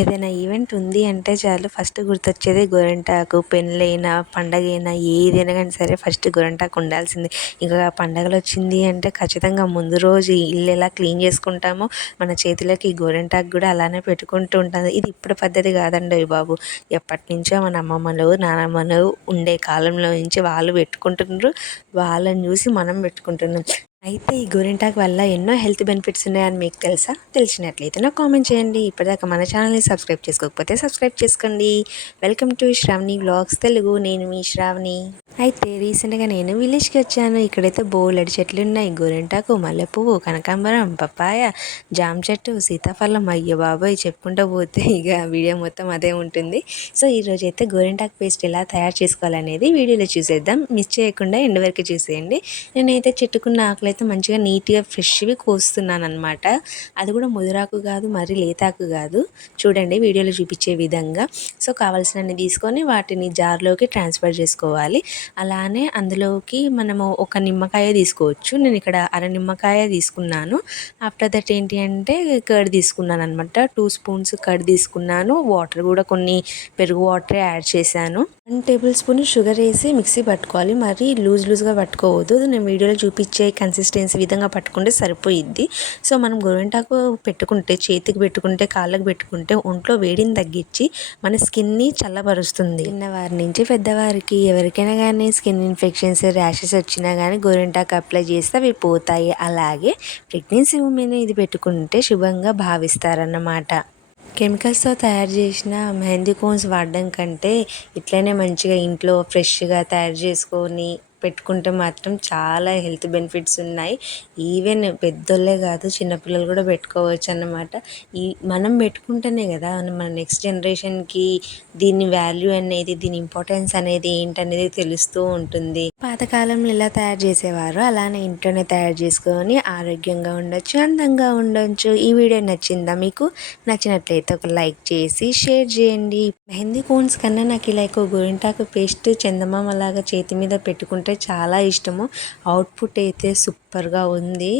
ఏదైనా ఈవెంట్ ఉంది అంటే చాలు ఫస్ట్ గుర్తొచ్చేది గోరింటాకు. పెళ్ళైనా పండగైనా ఏదైనా కానీ సరే ఫస్ట్ గోరింటాకు ఉండాల్సిందే. ఇంకా పండగలు వచ్చింది అంటే ఖచ్చితంగా ముందు రోజు ఇల్లు ఎలా క్లీన్ చేసుకుంటామో మన చేతులకి గోరింటాకు కూడా అలానే పెట్టుకుంటూ ఉంటాను. ఇది ఇప్పుడు పద్ధతి కాదండోయ్ బాబు, ఎప్పటి నుంచో మన అమ్మమ్మలు నానమ్మలు ఉండే కాలంలో నుంచి వాళ్ళు పెట్టుకుంటున్నారు. వాళ్ళని చూసి మనం పెట్టుకుంటున్నాం. అయితే ఈ గోరింటాకు వల్ల ఎన్నో హెల్త్ బెనిఫిట్స్ ఉన్నాయని మీకు తెలుసా? తెలిసినట్లయితే నాకు కామెంట్ చేయండి. ఇప్పటిదాకా మన ఛానల్ని సబ్స్క్రైబ్ చేసుకోకపోతే సబ్స్క్రైబ్ చేసుకోండి. Welcome to Shravani vlogs Telugu. నేను మీ శ్రావణి. అయితే రీసెంట్గా నేను విలేజ్కి వచ్చాను. ఇక్కడైతే బోలెడు చెట్లు ఉన్నాయి. గోరింటాకు, మల్లెపువ్వు, కనకాంబరం, పప్పాయ, జామ చెట్టు, సీతాఫలం. అయ్యో బాబోయ్, చెప్పుకుంటూ పోతే ఇక వీడియో మొత్తం అదే ఉంటుంది. సో ఈరోజు అయితే గోరింటాకు పేస్ట్ ఎలా తయారు చేసుకోవాలనేది వీడియోలో చూసేద్దాం. మిస్ చేయకుండా ఎండ్ వరకు చూసేయండి. నేనైతే చెట్టుకున్న ఆకులు అయితే మంచిగా నీట్గా ఫ్రెష్వి కోస్తున్నాను అనమాట. అది కూడా ముదిరాకు కాదు, మరి లేతాకు కాదు. చూడండి వీడియోలో చూపించే విధంగా. సో కావాల్సినన్ని తీసుకొని వాటిని జార్లోకి ట్రాన్స్ఫర్ చేసుకోవాలి. అలానే అందులోకి మనము ఒక నిమ్మకాయ తీసుకోవచ్చు. నేను ఇక్కడ అర నిమ్మకాయ తీసుకున్నాను. ఆఫ్టర్ దట్ ఏంటి అంటే కర్డ్ తీసుకున్నాను అనమాట. 2 స్పూన్స్ కర్డ్ తీసుకున్నాను. వాటర్ కూడా కొన్ని పెరుగు వాటరే యాడ్ చేశాను. 1 టేబుల్ స్పూన్ షుగర్ వేసి మిక్సీ పట్టుకోవాలి. మరి లూజ్గా పట్టుకోవద్దు. నేను వీడియోలో చూపించే కన్సిస్టెన్సీ విధంగా పట్టుకుంటే సరిపోయిద్ది. సో మనం గోరింటాకు పెట్టుకుంటే, చేతికి పెట్టుకుంటే, కాళ్ళకు పెట్టుకుంటే ఒంట్లో వేడిని తగ్గించి మన స్కిన్ని చల్లబరుస్తుంది. చిన్నవారి నుంచి పెద్దవారికి ఎవరికైనా కానీ స్కిన్ ఇన్ఫెక్షన్స్, ర్యాషెస్ వచ్చినా కానీ గోరింటాకు అప్లై చేస్తే అవి పోతాయి. అలాగే ప్రెగ్నెన్సీ ఉమెన్ ఇది పెట్టుకుంటే శుభంగా భావిస్తారన్నమాట. కెమికల్స్తో తయారు చేసిన మెహందీ కోన్స్ వాడడం కంటే ఇట్లనే మంచిగా ఇంట్లో ఫ్రెష్గా తయారు చేసుకొని పెట్టుకుంటే మాత్రం చాలా హెల్త్ బెనిఫిట్స్ ఉన్నాయి. ఈవెన్ పెద్దోళ్ళే కాదు, చిన్నపిల్లలు కూడా పెట్టుకోవచ్చు అన్నమాట. మనం పెట్టుకుంటేనే కదా మన నెక్స్ట్ జనరేషన్కి దీని వాల్యూ అనేది, దీని ఇంపార్టెన్స్ అనేది ఏంటనేది తెలుస్తూ ఉంటుంది. పాతకాలంలో ఎలా తయారు చేసేవారో అలానే ఇంట్లోనే తయారు చేసుకొని ఆరోగ్యంగా ఉండొచ్చు, అందంగా ఉండొచ్చు. ఈ వీడియో నచ్చిందా మీకు? నచ్చినట్లయితే ఒక లైక్ చేసి షేర్ చేయండి. మెహందీ కోన్స్ కన్నా నాకు ఇలా గోరింటాకు పేస్ట్ చందమామ లాగా చేతి మీద పెట్టుకుంటే చాలా ఇష్టము. అవుట్పుట్ అయితే సూపర్గా ఉంది.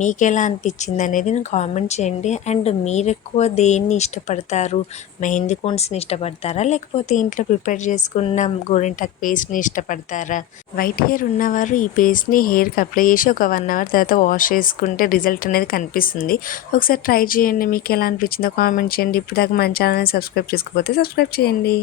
మీకు ఎలా అనిపించింది అనేది నేను కామెంట్ చేయండి. అండ్ మీరు ఎక్కువ దేన్ని ఇష్టపడతారు? మెహందీ కోన్స్ని ఇష్టపడతారా, లేకపోతే ఇంట్లో ప్రిపేర్ చేసుకున్న గోరింటాకు పేస్ట్ని ఇష్టపడతారా? వైట్ హెయిర్ ఉన్నవారు ఈ పేస్ట్ని హెయిర్కి అప్లై చేసి ఒక 1 అవర్ తర్వాత వాష్ చేసుకుంటే రిజల్ట్ అనేది కనిపిస్తుంది. ఒకసారి ట్రై చేయండి. మీకు ఎలా అనిపించిందో కామెంట్ చేయండి. ఇప్పుడు దాకా మన ఛానల్ని సబ్స్క్రైబ్ చేసుకోకపోతే సబ్స్క్రైబ్ చేయండి.